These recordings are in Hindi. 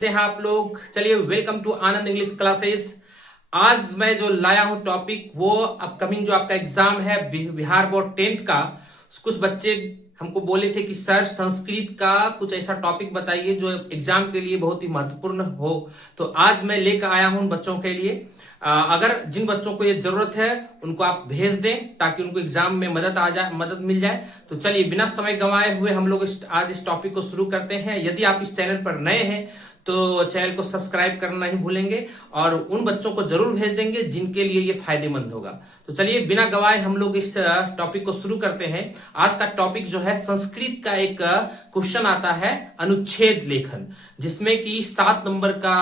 से हैं आप लोग। चलिए, welcome to Anand English classes. आज मैं जो लाया हूं टॉपिक वो अपकमिंग जो आपका एग्जाम है बिहार बोर्ड 10th का। कुछ बच्चे हमको बोले थे कि सर संस्कृत का कुछ ऐसा टॉपिक बताइए जो एग्जाम के लिए बहुत ही महत्वपूर्ण हो। तो आज मैं लेकर आया हूं उन बच्चों के लिए। अगर जिन बच्चों को ये जरूरत है उनको आप भेज दें ताकि उनको एग्जाम में मदद मिल जाए। तो चलिए, बिना समय गंवाए हुए हम लोग आज इस टॉपिक को शुरू करते हैं। यदि आप इस चैनल पर नए हैं तो चैनल को सब्सक्राइब करना नहीं भूलेंगे और उन बच्चों को जरूर भेज देंगे जिनके लिए ये फायदेमंद होगा। तो चलिए, बिना गवाए हम लोग इस टॉपिक को शुरू करते हैं। आज का टॉपिक जो है संस्कृत का एक क्वेश्चन आता है, अनुच्छेद लेखन, जिसमें कि 7 नंबर का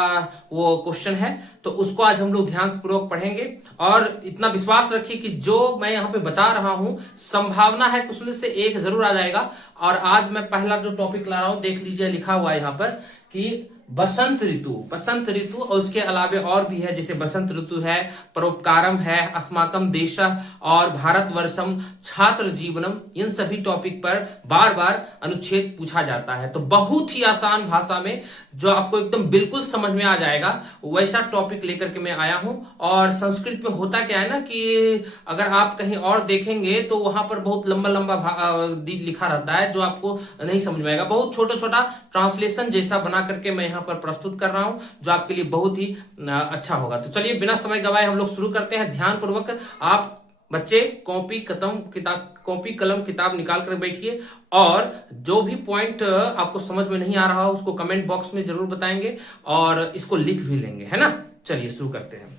वो क्वेश्चन है। तो उसको आज हम लोग ध्यान पूर्वक पढ़ेंगे और इतना विश्वास रखिए कि जो मैं यहाँ पे बता रहा हूं संभावना है कि उसमें से एक जरूर आ जाएगा। और आज मैं पहला जो टॉपिक ला रहा हूं, देख लीजिए, लिखा हुआ है यहाँ पर कि बसंत ऋतु और उसके अलावे और भी है, जैसे बसंत ऋतु है, परोपकारम है, अस्माकम देशः और भारतवर्षम, छात्र जीवनम। इन सभी टॉपिक पर बार बार अनुच्छेद पूछा जाता है। तो बहुत ही आसान भाषा में जो आपको एकदम बिल्कुल समझ में आ जाएगा वैसा टॉपिक लेकर के मैं आया हूं। और संस्कृत में होता क्या है ना कि अगर आप कहीं और देखेंगे तो वहां पर बहुत लंबा लंबा लिखा रहता है जो आपको नहीं समझ में आएगा। बहुत छोटा छोटा ट्रांसलेशन जैसा बना करके मैं यहाँ पर प्रस्तुत कर रहा हूं जो आपके लिए बहुत ही अच्छा होगा। तो चलिए, बिना समय गवाए हम लोग शुरू करते हैं। ध्यान पूर्वक आप बच्चे कॉपी कलम किताब निकाल कर बैठिए और जो भी पॉइंट आपको समझ में नहीं आ रहा हो उसको कमेंट बॉक्स में जरूर बताएंगे और इसको लिख भी लेंगे, है ना। चलिए शुरू करते हैं।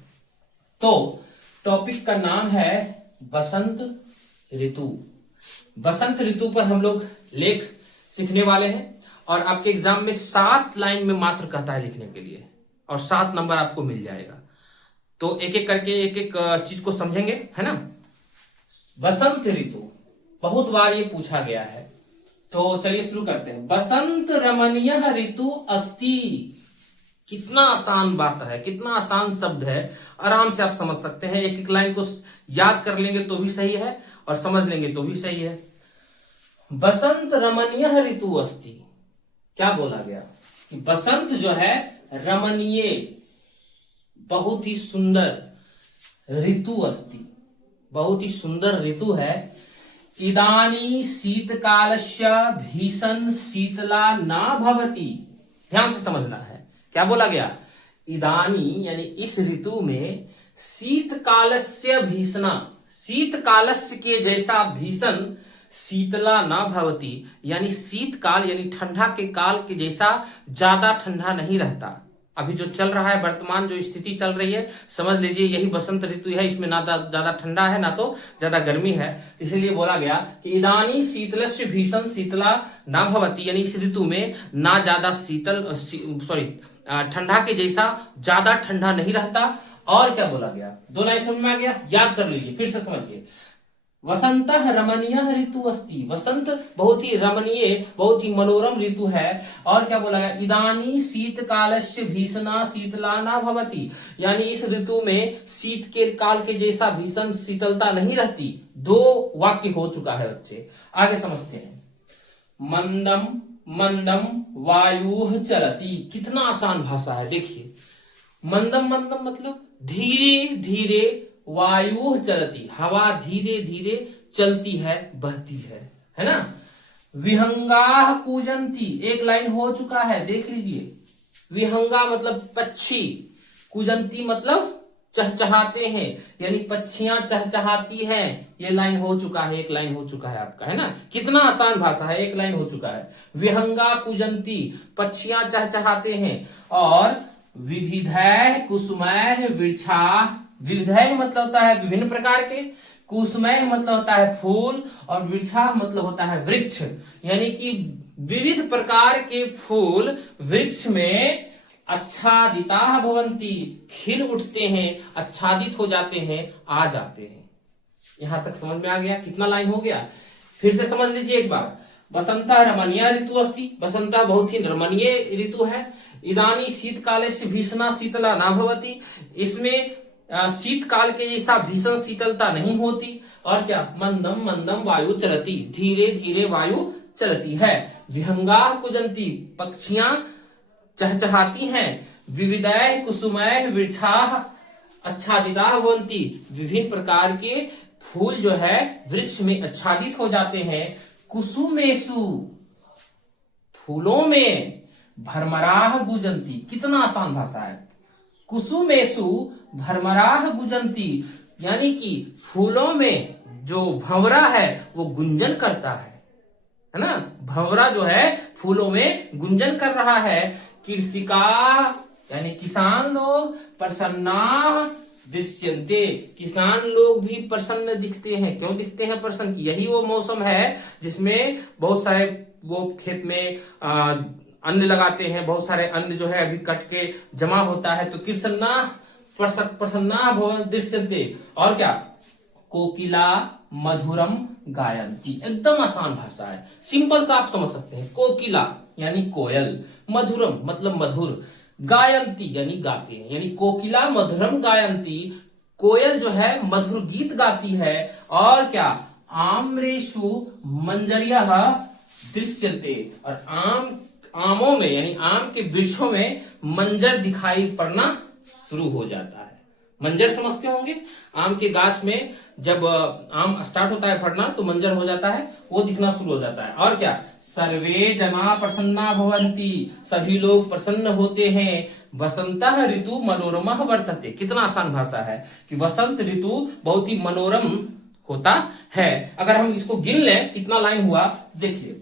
तो टॉपिक का नाम है बसंत ऋतु। बसंत ऋतु पर हम लोग लेख सीखने वाले हैं और आपके एग्जाम में 7 लाइन में मात्र कहता है लिखने के लिए और 7 नंबर आपको मिल जाएगा। तो एक एक करके एक एक चीज को समझेंगे, है ना। बसंत ऋतु बहुत बार ये पूछा गया है, तो चलिए शुरू करते हैं। बसंत रमणीय ऋतु अस्ति। कितना आसान बात है, कितना आसान शब्द है, आराम से आप समझ सकते हैं। एक एक लाइन को याद कर लेंगे तो भी सही है और समझ लेंगे तो भी सही है। बसंत रमणीय ऋतु अस्ति, क्या बोला गया कि बसंत जो है रमणीय, बहुत ही सुंदर ऋतु अस्ति, बहुत ही सुंदर ऋतु है। इदानी शीतकालस्य भीषण शीतला ना भवति। ध्यान से समझना है, क्या बोला गया। इदानी यानी इस ऋतु में, शीतकालस्य भीषणा, शीतकालस्य के जैसा भीषण, शीतला ना भवती यानी शीतकाल यानी ठंडा के काल के जैसा ज्यादा ठंडा नहीं रहता। अभी जो चल रहा है, वर्तमान जो स्थिति चल रही है, समझ लीजिए यही बसंत ऋतु है। इसमें ना ज्यादा ठंडा है ना तो ज्यादा गर्मी है। इसलिए बोला गया कि इदानी शीतलस्य भीषण शीतला ना भवती यानी इस ऋतु में ना ज्यादा ठंडा के जैसा ज्यादा ठंडा नहीं रहता। और क्या बोला गया, 2 लाइन समझ में आ गया, याद कर लीजिए, फिर से समझिए। वसंत रमणीय ऋतु अस्ति, वसंत बहुत ही रमणीय, बहुत ही मनोरम ऋतु है। और क्या बोला गया, इदानी शीतकालस्य भीषणा शीतला न भवति यानी इस ऋतु में शीत के काल के जैसा भीषण शीतलता नहीं रहती। 2 वाक्य हो चुका है बच्चे, आगे समझते हैं। मंदम मंदम वायु चलती, कितना आसान भाषा है, देखिए। मंदम मंदम मतलब धीरे धीरे, वायु चलती हवा धीरे धीरे चलती है, बहती है ना। विहंगा कूजंती, एक लाइन हो चुका है, देख लीजिए। विहंगा मतलब पक्षी, कूजंती मतलब चहचहाते हैं यानी पक्षियां चहचहाती हैं। ये लाइन हो चुका है, एक लाइन हो चुका है आपका, है ना। कितना आसान भाषा है, एक लाइन हो चुका है। विहंगा कूजंती, पक्षियां चहचहाते हैं। और विविधैः कुसुमैः वृक्षाः, विविधैः मतलब होता है विभिन्न प्रकार के, कुसुमैः मतलब होता है फूल और वृक्षाः मतलब होता है वृक्ष, यानी कि विविध प्रकार के फूल वृक्ष में आच्छादिताः भवन्ति, खिल उठते हैं, आच्छादित हो जाते हैं, आ जाते हैं। यहां तक समझ में आ गया, कितना लाइन हो गया, फिर से समझ लीजिए एक बार। बसंत रमणीय ऋतु अस्ति, बसंत बहुत ही रमणीय ऋतु है। इदानी शीतकाले से भीषणा शीतला ना भवति, इसमें शीतकाल के जैसा भीषण शीतलता नहीं होती। और क्या, मंदम मंदम वायु चलती, धीरे धीरे वायु चलती है। विहंगा कुजंती, पक्षियां चहचहाती हैं, विविधय कुसुमय वृक्षाः आच्छादिताः भवन्ति, विभिन्न प्रकार के फूल जो है वृक्ष में आच्छादित हो जाते हैं। कुसुमेषु, फूलों में, भ्रमराः गुंजन्ति, कितना आसान भाषा है। कुसुमेषु भ्रमराः गुंजन्ति, यानी कि फूलों में जो भंवरा है वो गुंजन करता है ना। भंवरा जो है फूलों में गुंजन कर रहा है। कृषिका यानी किसान लोग, प्रसन्ना दृश्यन्ते, किसान लोग भी प्रसन्न दिखते हैं। क्यों दिखते हैं प्रसन्न? यही वो मौसम है जिसमें बहुत सारे वो खेत में अन्न लगाते हैं, बहुत सारे अन्न जो है अभी कट के जमा होता है। तो कृष्णा प्रसन्ना भवन दृश्यन्ते, और क्या, कोकिला मधुरम गायन्ति। एकदम आसान भाषा है, सिंपल सा आप समझ सकते हैं। कोकिला यानी कोयल, मधुरम मतलब मधुर, गायन्ति यानी गाते हैं, यानी कोकिला मधुरम गायन्ति, कोयल जो है मधुर गीत गाती है। और क्या, आम्रेषु मंजरियः दृश्यन्ते, और आमों में यानी आम के वृक्षों में मंजर दिखाई पड़ना शुरू हो जाता है। मंजर समझते होंगे, आम के गाछ में जब आम स्टार्ट होता है फड़ना तो मंजर हो जाता है, वो दिखना शुरू हो जाता है। और क्या, सर्वे जना प्रसन्ना भवन्ति, सभी लोग प्रसन्न होते हैं। वसंतः ऋतु मनोरमः वर्तते, कितना आसान भाषा है कि वसंत ऋतु बहुत ही मनोरम होता है। अगर हम इसको गिन लें कितना लाइन हुआ, देखिए,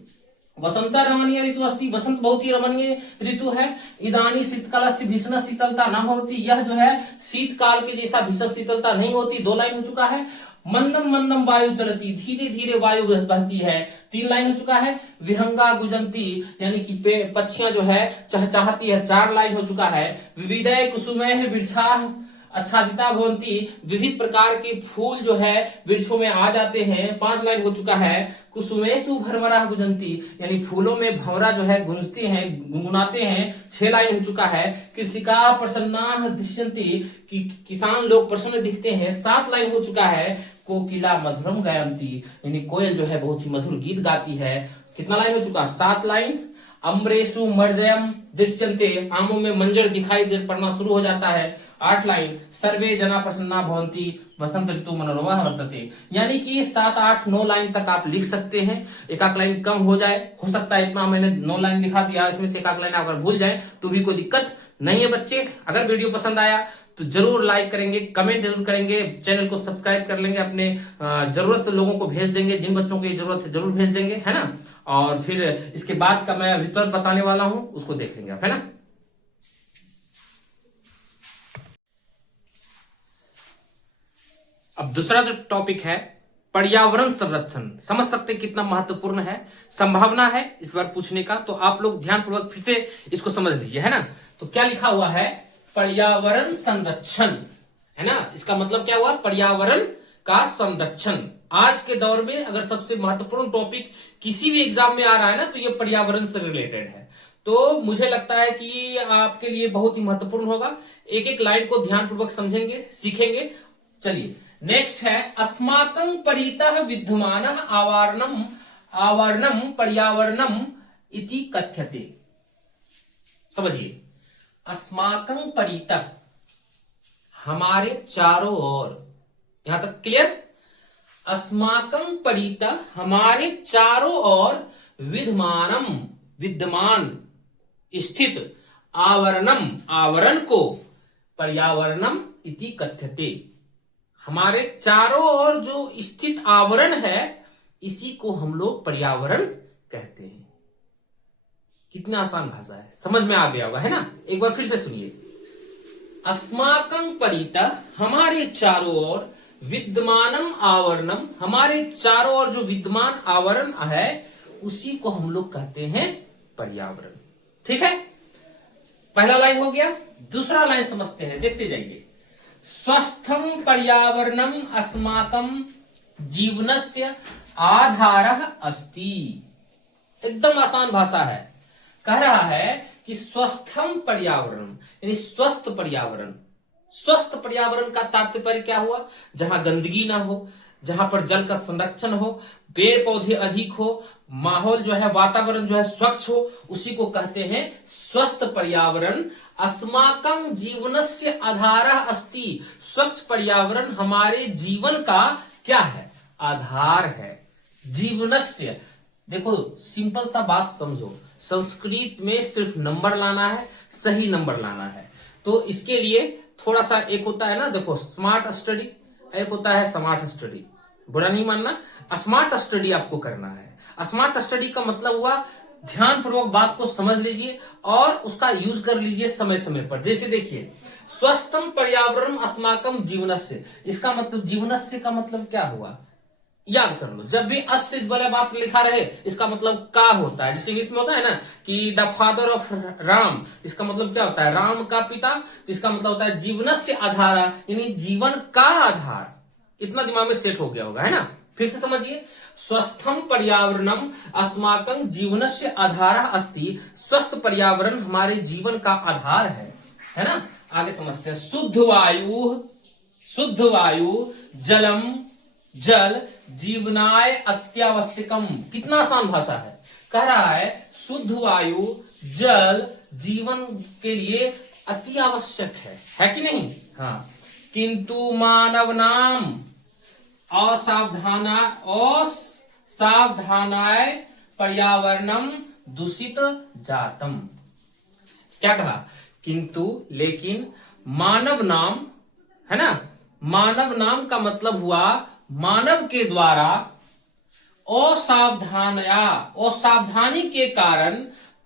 वसंत रमणीय ऋतु अस्ति, वसंत बहुत ही रमणीय ऋतु है। इदानी शीतकाल से भीषण शीतलता न होती, यह जो है शीतकाल के जैसा भीषण शीतलता नहीं होती, 2 लाइन हो चुका है। मंदम मंदम वायु चलती, धीरे धीरे वायु बहती है, 3 लाइन हो चुका है। विहंगा गुंजन्ति, यानी कि पक्षियां जो है चहचहाती है, 4 लाइन हो चुका है। विविधय कुसुमैः वृक्षाः आच्छादिता भवन्ति, विविध प्रकार के फूल जो है वृक्षों में आ जाते हैं, 5 लाइन हो चुका है। कुसुमेषु भ्रमराः गुंजन्ति, यानी फूलों में भंवरा जो है गूंजते हैं, गुनगुनाते हैं, 6 लाइन हो चुका है। कृषिका प्रसन्नाः दृश्यन्ति, कि किसान लोग प्रसन्न दिखते हैं, 7 लाइन हो चुका है। कोकिला मधुरम गायन्ति, यानी कोयल जो है बहुत ही मधुर गीत गाती है, कितना लाइन हो चुका, 7 लाइन। अम्रेषु मर्जयम दृश्यन्ते, आमों में मंजर दिखाई दे पड़ना शुरू हो जाता है, 8 लाइन। सर्वे जना प्रसन्ना भवन्ति, वसंत ऋतु मनोरमा वर्तते, यानी कि 7, 8, 9 लाइन तक आप लिख सकते हैं। एक आध लाइन कम हो जाए, हो सकता है इतना मैंने 9 लाइन लिखा दिया, इसमें से एक आध लाइन अगर भूल जाए तो भी कोई दिक्कत नहीं है बच्चे। अगर वीडियो पसंद आया तो जरूर लाइक करेंगे, कमेंट जरूर करेंगे, चैनल को सब्सक्राइब कर लेंगे, अपने जरूरत लोगों को भेज देंगे, जिन बच्चों को ये जरूरत है जरूर भेज देंगे, है ना। और फिर इसके बाद का मैं विकल्प बताने वाला हूं, उसको देख लेंगे आप, है ना। अब दूसरा जो टॉपिक है पर्यावरण संरक्षण, समझ सकते कितना महत्वपूर्ण है, संभावना है इस बार पूछने का, तो आप लोग ध्यानपूर्वक फिर से इसको समझ लीजिए, है ना। तो क्या लिखा हुआ है, पर्यावरण संरक्षण, है ना। इसका मतलब क्या हुआ, पर्यावरण का संरक्षण। आज के दौर में अगर सबसे महत्वपूर्ण टॉपिक किसी भी एग्जाम में आ रहा है ना, तो ये पर्यावरण से रिलेटेड है। तो मुझे लगता है कि आपके लिए बहुत ही महत्वपूर्ण होगा। एक एक लाइन को ध्यानपूर्वक समझेंगे, सीखेंगे। चलिए नेक्स्ट है, अस्माकं परितः विद्यमानः आवरणम पर्यावरणम इति कथ्यते। समझिए, अस्माकं परितः, हमारे चारों ओर, यहां तक क्लियर। अस्माकं परितः, हमारे चारों ओर, विद्यमान स्थित, आवरणम, आवरण को, पर्यावरणम इति कथ्यते, हमारे चारों ओर जो स्थित आवरण है इसी को हम लोग पर्यावरण कहते हैं। कितना आसान भाषा है, समझ में आ गया होगा, है ना। एक बार फिर से सुनिए, अस्माकं परितः, हमारे चारों ओर, विद्यमानम आवरणम, हमारे चारों ओर जो विद्यमान आवरण है उसी को हम लोग कहते हैं पर्यावरण। ठीक है, पहला लाइन हो गया। दूसरा लाइन समझते हैं, देखते जाइए। स्वस्थं पर्यावरणम अस्माकं जीवनस्य आधारः अस्ति। एकदम आसान भाषा है, कह रहा है कि स्वस्थम पर्यावरण यानी स्वस्थ पर्यावरण। स्वस्थ पर्यावरण का तात्पर्य क्या हुआ, जहां गंदगी ना हो, जहां पर जल का संरक्षण हो, पेड़ पौधे अधिक हो, माहौल जो है, वातावरण जो है स्वच्छ हो, उसी को कहते हैं स्वस्थ पर्यावरण। अस्माकं जीवनस्य आधारः अस्ति। स्वच्छ पर्यावरण हमारे जीवन का क्या है? आधार है। जीवनस्य, देखो सिंपल सा बात समझो, संस्कृत में सिर्फ नंबर लाना है, सही नंबर लाना है। तो इसके लिए थोड़ा सा, एक होता है ना, देखो स्मार्ट स्टडी, एक होता है स्मार्ट स्टडी, बुरा नहीं मानना। स्मार्ट स्टडी आपको करना है। स्मार्ट स्टडी का मतलब हुआ ध्यान पूर्वक बात को समझ लीजिए और उसका यूज कर लीजिए समय समय पर। जैसे देखिए, स्वस्थम पर्यावरण अस्माकम जीवनस्य, इसका मतलब जीवनस्य का मतलब क्या हुआ? याद कर लो, जब भी अस्य वाला बात लिखा रहे इसका मतलब का होता है। जैसे इंग्लिश में होता है ना कि द फादर ऑफ राम, इसका मतलब क्या होता है? राम का पिता। तो इसका मतलब होता है जीवनस्य आधार, यानी जीवन का आधार। इतना दिमाग में सेट हो गया होगा, है ना? फिर से समझिए, स्वस्थम पर्यावरणम अस्माकं जीवनस्य आधारः अस्ति। स्वस्थ पर्यावरण हमारे जीवन का आधार है ना? आगे समझते हैं। शुद्ध वायु, जलम, जल जीवनाय अत्यावश्यकम। कितना आसान भाषा है। कह रहा है शुद्ध वायु, जल जीवन के लिए अति आवश्यक है कि नहीं? हाँ। किंतु मानव नाम असावधानाय पर्यावरणम दूषित जातम। क्या कहा? किंतु, लेकिन, मानव नाम, है ना? मानव नाम का मतलब हुआ मानव के द्वारा असावधानी के कारण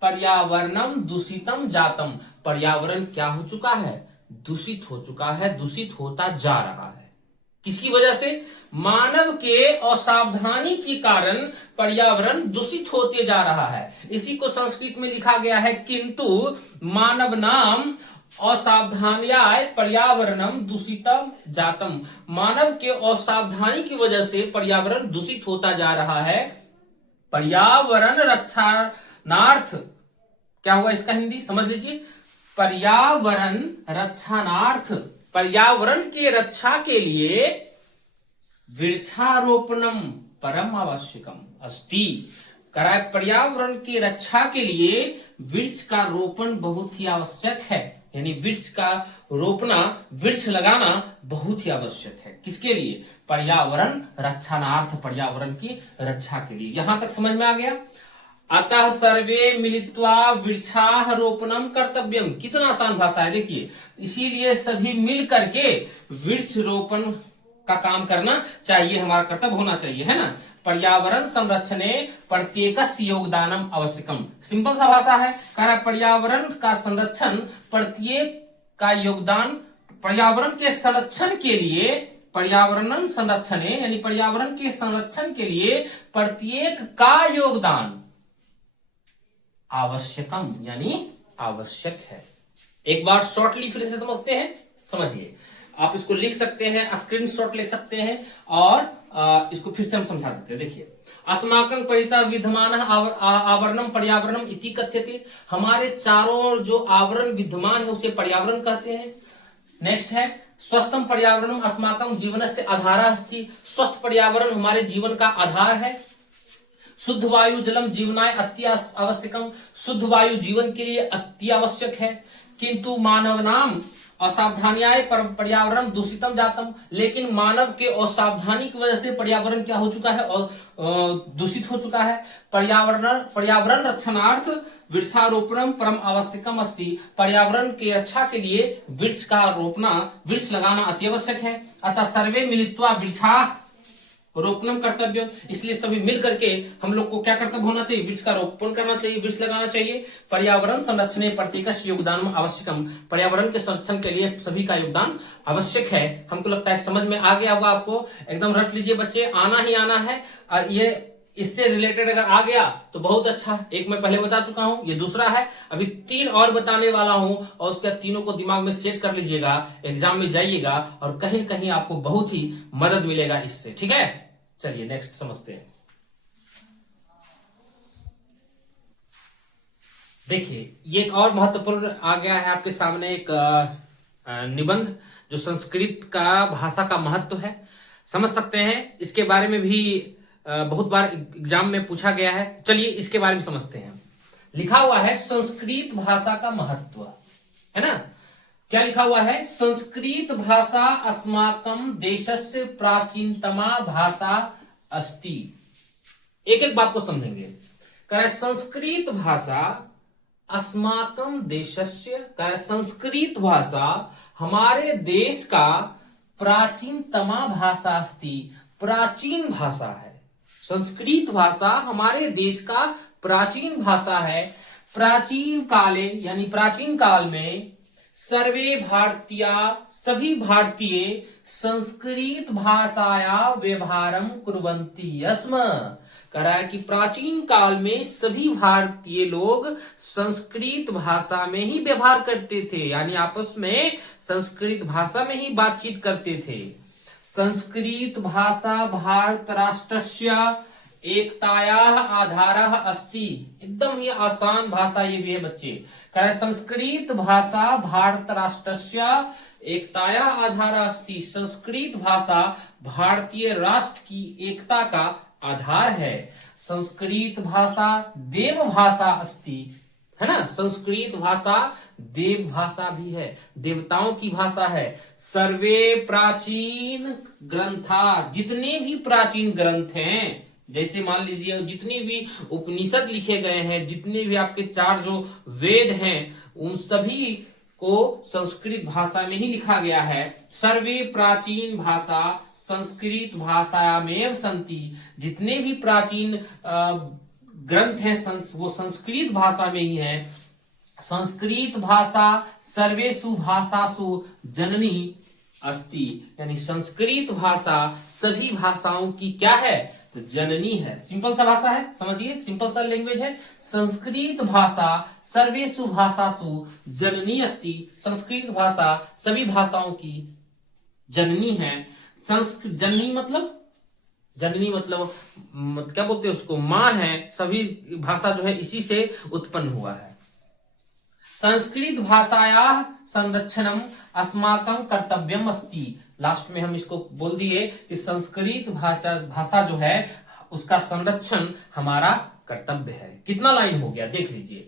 पर्यावरणम दूषितम जातम। पर्यावरण क्या हो चुका है? दूषित हो चुका है, दूषित होता जा रहा है। किसकी वजह से? मानव के असावधानी के कारण पर्यावरण दूषित होते जा रहा है। इसी को संस्कृत में लिखा गया है, किंतु मानव नाम असावधान्याय पर्यावरणम दूषितम जातम। मानव के असावधानी की वजह से पर्यावरण दूषित होता जा रहा है। पर्यावरण रक्षणार्थ, क्या हुआ इसका हिंदी समझ लीजिए। पर्यावरण रक्षणार्थ, पर्यावरण के रक्षा के लिए वृक्षारोपणम परम आवश्यकम अस्ति। कराए पर्यावरण की रक्षा के लिए वृक्ष का रोपण बहुत ही आवश्यक है। यानी वृक्ष का रोपना, वृक्ष लगाना बहुत ही आवश्यक है। किसके लिए? पर्यावरण रक्षणार्थ, पर्यावरण की रक्षा के लिए। यहां तक समझ में आ गया? अतः सर्वे मिलित्वा वृक्षारोपणम कर्तव्यम। कितना आसान भाषा है, देखिए। इसीलिए सभी मिल करके वृक्ष रोपण का काम करना चाहिए, हमारा कर्तव्य होना चाहिए, है ना? पर्यावरण संरक्षणे प्रत्येकस्य योगदानम आवश्यकम। सिंपल सा भाषा है। कह रहा है पर्यावरण का संरक्षण, प्रत्येक का योगदान। पर्यावरण के संरक्षण के लिए, पर्यावरण संरक्षण यानी पर्यावरण के संरक्षण के लिए प्रत्येक का योगदान आवश्यकम यानी आवश्यक है। एक बार शॉर्टली फिर से समझते हैं। समझिए, आप इसको लिख सकते हैं, स्क्रीनशॉट ले सकते हैं और इसको फिर से हम समझा देते हैं। देखिए, अस्माकं परितः विद्यमान आवरणम पर्यावरणम इति कथ्यते। हमारे चारों ओर जो आवरण विद्यमान है उसे पर्यावरण कहते हैं। नेक्स्ट है स्वस्थम पर्यावरणम अस्माकं जीवनस्य आधारः अस्ति। स्वस्थ पर्यावरण हमारे जीवन का आधार है। शुद्ध वायु जलम जीवनाय अति आवश्यकम। शुद्ध वायु जीवन के लिए अति आवश्यक है। किंतु मानव नाम असावधानियाय पर्यावरण दूषितम जातम। लेकिन मानव के असावधानी की वजह से पर्यावरण क्या हो चुका है? दूषित हो चुका है। पर्यावरण रक्षणार्थ वृक्षारोपणम परम आवश्यकम अस्ति। पर्यावरण की रक्षा के लिए वृक्ष का रोपना, वृक्ष लगाना अति आवश्यक है। अतः सर्वे मिलित्वा वृक्षा रोपणम कर्तव्य। इसलिए सभी मिल करके हम लोग को क्या कर्तव्य होना चाहिए? वृक्ष का रोपण करना चाहिए, वृक्ष लगाना चाहिए। पर्यावरण संरक्षण प्रत्येकस्य योगदान आवश्यकम। पर्यावरण के संरक्षण के लिए सभी का योगदान आवश्यक है। हमको लगता है समझ में आ गया होगा आपको। एकदम रट लीजिए बच्चे, आना ही आना है। ये इससे रिलेटेड अगर आ गया तो बहुत अच्छा। एक मैं पहले बता चुका हूं, ये दूसरा है। अभी 3 और बताने वाला हूं और उसके तीनों को दिमाग में सेट कर लीजिएगा। एग्जाम में जाइएगा और कहीं न कहीं आपको बहुत ही मदद मिलेगा इससे। ठीक है, चलिए नेक्स्ट समझते हैं। देखिए, ये एक और महत्वपूर्ण आ गया है आपके सामने, एक निबंध जो संस्कृत का भाषा का महत्व है। समझ सकते हैं। इसके बारे में भी बहुत बार एग्जाम में पूछा गया है। चलिए इसके बारे में समझते हैं। लिखा हुआ है संस्कृत भाषा का महत्व, है ना। क्या लिखा हुआ है? संस्कृत भाषा अस्माकं देशस्य प्राचीनतमा भाषा अस्ति। एक एक बात को समझेंगे। कह रहा है संस्कृत भाषा अस्माकं देशस्य, कह रहा है संस्कृत भाषा हमारे देश का प्राचीनतमा भाषा अस्ति, प्राचीन भाषा है। संस्कृत भाषा हमारे देश का प्राचीन भाषा है। प्राचीन काले यानी प्राचीन काल में सर्वे भारतीय, सभी भारतीय संस्कृत भाषाया व्यवहारम कुर्वन्ति स्म। कह रहा है कि प्राचीन काल में सभी भारतीय लोग संस्कृत भाषा में ही व्यवहार करते थे, यानी आपस में संस्कृत भाषा में ही बातचीत करते थे। संस्कृत भाषा भारत राष्ट्रस्य एकतायाः आधारः अस्ति। एकदम ही आसान भाषा ये भी है बच्चे। कह रहा है संस्कृत भाषा भारत राष्ट्रस्य एकतायाः आधारः अस्ति। संस्कृत भाषा भारतीय राष्ट्र की एकता का आधार है। संस्कृत भाषा देव भाषा अस्ति, है ना। संस्कृत भाषा देव भाषा भी है, देवताओं की भाषा है। सर्वे प्राचीन ग्रंथा, जितने भी प्राचीन ग्रंथ हैं, जैसे मान लीजिए जितने भी उपनिषद लिखे गए हैं, जितने भी आपके 4 जो वेद हैं, उन सभी को संस्कृत भाषा में ही लिखा गया है। सर्वे प्राचीन भाषा संस्कृत भाषायामेव सन्ति। जितने भी प्राचीन ग्रंथ हैं वो संस्कृत भाषा में ही है। संस्कृत भाषा सर्वेषु भाषासु जननी अस्ति, यानी संस्कृत भाषा सभी भाषाओं की क्या है? तो जननी है। सिंपल सा भाषा है, समझिए, सिंपल सा लैंग्वेज है। संस्कृत भाषा सर्वेषु भाषासु जननी अस्ति। संस्कृत भाषा सभी भाषाओं की जननी है। संस्कृत जननी मतलब क्या बोलते हैं उसको? माँ है। सभी भाषा जो है इसी से उत्पन्न हुआ है। संस्कृत भाषायाः संरक्षणम अस्माकं कर्तव्यम अस्ति। लास्ट में हम इसको बोल दिए कि संस्कृत भाषा जो है उसका संरक्षण हमारा कर्तव्य है। कितना लाइन हो गया देख लीजिए।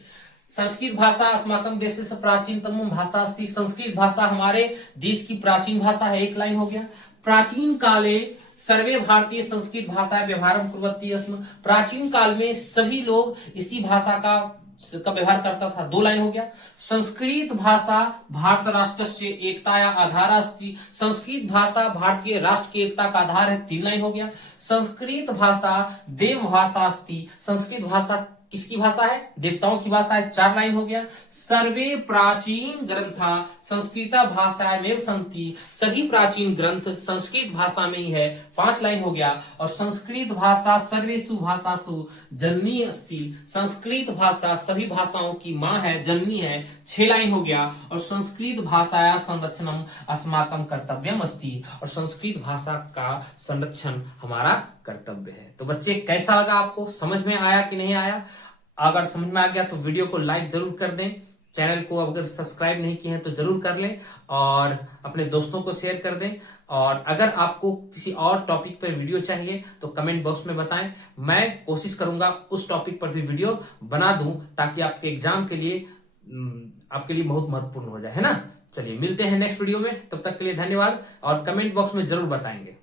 संस्कृत भाषा अस्माकं देशस्य प्राचीनतम भाषा अस्ति। संस्कृत भाषा हमारे देश की प्राचीन भाषा है, एक लाइन हो गया। प्राचीन काले सर्वे भारतीय संस्कृत भाषा व्यवहारम कुर्वन्ति स्म। प्राचीन काल में सभी लोग इसी भाषा का व्यवहार करता था, 2 लाइन हो गया। संस्कृत भाषा भारत राष्ट्र से एकताया आधार अस्ति। संस्कृत भाषा भारतीय राष्ट्र की एकता का आधार है, 3 लाइन हो गया। संस्कृत भाषा देव भाषा अस्ति। संस्कृत भाषा किसकी भाषा है? देवताओं की भाषा है, 4 लाइन हो गया। सर्वे प्राचीन ग्रंथा संस्कृत भाषायामेव सन्ति। सभी प्राचीन ग्रंथ संस्कृत भाषा में ही है, 5 लाइन हो गया। और संस्कृत भाषा सर्वेषु भाषासु जननी अस्ति। संस्कृत भाषा सभी भाषाओं की माँ है, जननी है, 6 लाइन हो गया। और संस्कृत भाषाया संरक्षणम अस्माकं कर्तव्यम अस्ति। और संस्कृत भाषा का संरक्षण हमारा कर्तव्य है। तो बच्चे कैसा लगा आपको? समझ में आया कि नहीं आया? अगर समझ में आ गया तो वीडियो को लाइक जरूर कर दें। चैनल को अगर सब्सक्राइब नहीं किए हैं तो जरूर कर लें और अपने दोस्तों को शेयर कर दें। और अगर आपको किसी और टॉपिक पर वीडियो चाहिए तो कमेंट बॉक्स में बताएं। मैं कोशिश करूंगा उस टॉपिक पर भी वीडियो बना दूं ताकि आपके एग्जाम के लिए बहुत महत्वपूर्ण हो जाए, है ना। चलिए मिलते हैं नेक्स्ट वीडियो में, तब तक के लिए धन्यवाद और कमेंट बॉक्स में जरूर बताएंगे।